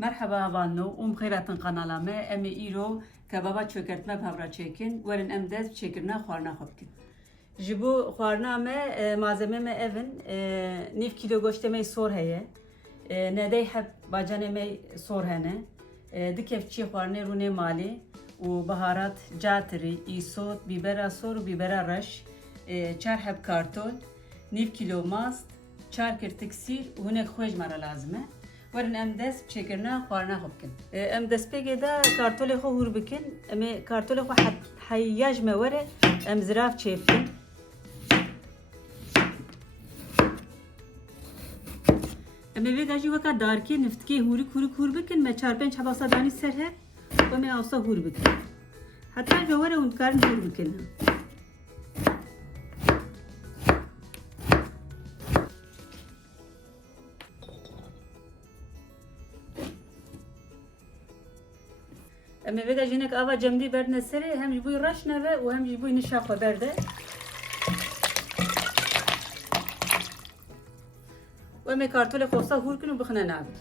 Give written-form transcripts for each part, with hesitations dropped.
Merhaba havanno, xeyratın kanalame, emi îro kebaba çökertme pavra çekin, werin em dest çekirne xwarina xwe bikin. Ji bo xwarina me malzeme me evin, nîv kîlo goştê me sor heye, nedey hep bacanê me sor hene, di kevçî xwarinê rûnê malê û biharat, catirî, îsot, bibera sor û bibera reş, çar hep kartol, nîv kîlo mast, çar kirtik sîr û hinek xwe ji me re lazim e. Werin em dest çekirne xwarina xwe bikin. Em destpêkê de kartolê xwe hûr bikin. Em ê kartolê xwe heya ji me were em zirav çêfin. Em ê vêga jî weka darkê niftikê hûrik hûr bikin. Me 4-5 hebasa danî ser her we me awsa hûr bikin. Heta ve were hûn dikarin hûr bikin. Em ê vêga jinek ava cemdî berdine serê hem ji bo reş neve û hem ji bo nişa xwe berde. Em ê kartolê xwe hûr kin û bixine navê.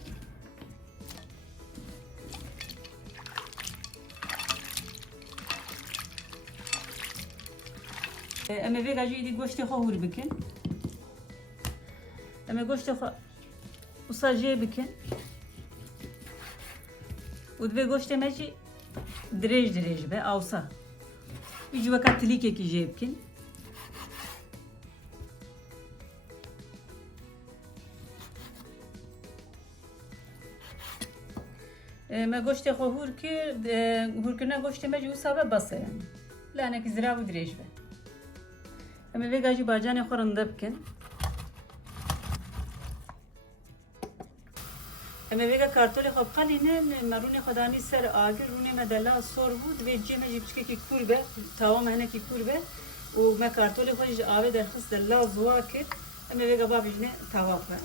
Em ê vêga jî êdî goştê xwe hûr bikin. Em ê goştê xwe wisa jê bikin. û divê goştê me jî dirêj be awsa. Jî weka tilîkekî jê bikin. Me goştê xwe hûr kir, hûrkirina goştê me jî wisa be bes e yani. Lanekî zirav û dirêj be. Em ê vêga jî bacanê xwe rinde bikin. Em ê vêga kartolê xwe biqelînin, me rûnê xwe danî ser agir, rûnê me dela sor bû, divê cê me jî biçikekî kûr be, tawa me hinekî kûr be û me kartolê xwe ji avê derxist dela ziwa kir, em ê vêga bavêjine tawa xwe.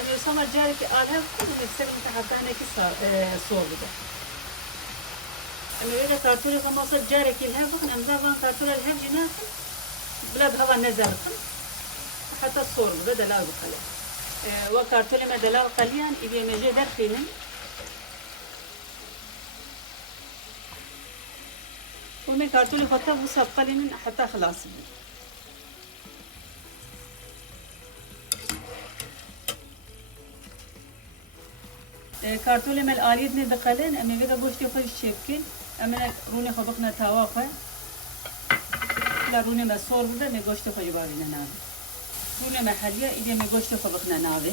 Em ê sama carekî alhev xwe hinek serên te heta hinekî sor bide. Em ê vêga kartolê xwe masa carekî li hev bixin, em zan van kartola li hev jî nakin, bila bi heva nezerxin, heta sor bide dela biqele. Wa kartolê me dela qeliyan, êdî em ê jê derxînin. û em ê kartolê xwe tev wisa biqelînin heta xilas bibin. Kartolê me li aliyê dinê diqelin, em ê vêga goştê xwe jî çêbikin. Em hinek rûnê xwe bixine tawa xwe. Bila rûnê me sor bide, em ê goştê xwe jî bavêjine navê. Rûnê me heliye, êdî em ê goştê xwe bixine navê.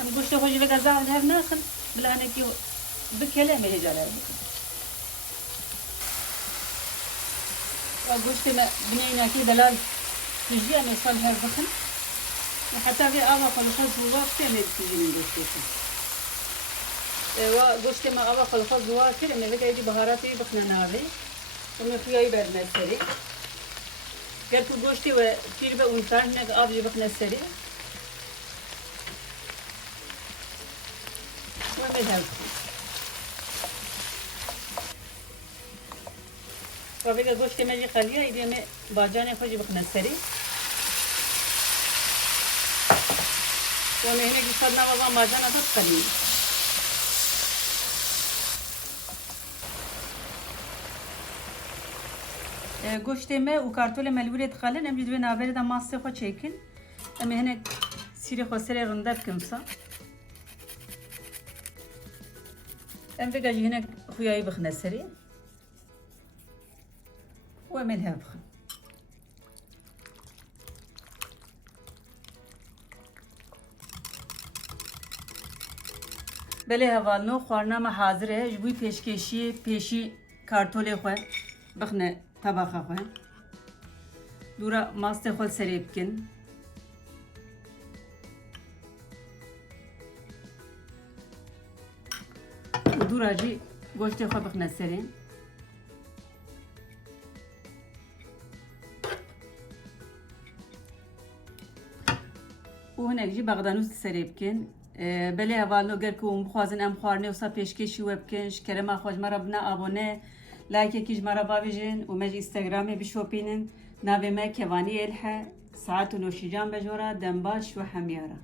Em goştê xwe jî vêga zav li hev naxin, bila hinekî bikele em ê hêja li hev bikin. Goştê me binêyinekî delal tijî em ê sal hev bixin. Heta vê ava xwe li xwe ziwa bike em ê ditijînin goştê xwe. Wa goştê me ava xwe li xwe ziwa kir, em ê vêga êdî biharatê wî bixine navê. Em ê xuyayî berdine serê. Ger ku goştê we pîr be û nikarin hinek av jî bixine serê. Em ê hev bikin. Wa vêga goştê me jî qeliya, êdî em ê bacanê xwe jî bixine serê. Em ê hinek wisa nava van bacana de biqelînin. Goştê me û kartolê me li wîrê dixelin, em jî divê naverê de mastê xwe çêkin. Em ê hinek sîrê xwe serê rinde bikin wisa. Em vêga jî hinek xuyayî bixine serê. û em ê li hev bixin. Belê hevalino, xwarina me hazir e, ji bo pêşkêşiyê pêşî kartolê xwe bixine tebaxa xwe. Dûra mastê xwe serê bikin. û dûra jî goştê xwe bixine serê. û hinek jî bexdanûs serê bikin. Belê hevalino ger ku hûn bixwazin em xwarinê wisa pêşkêşî we bikin ji kerema xwe ji me re bine abone, likeekî ji me re bavêjin û me ji Instagramê bişopînin. Navê me Kevanî Êlhe, saet û nûşîcan bejora, dem baş û hemyara.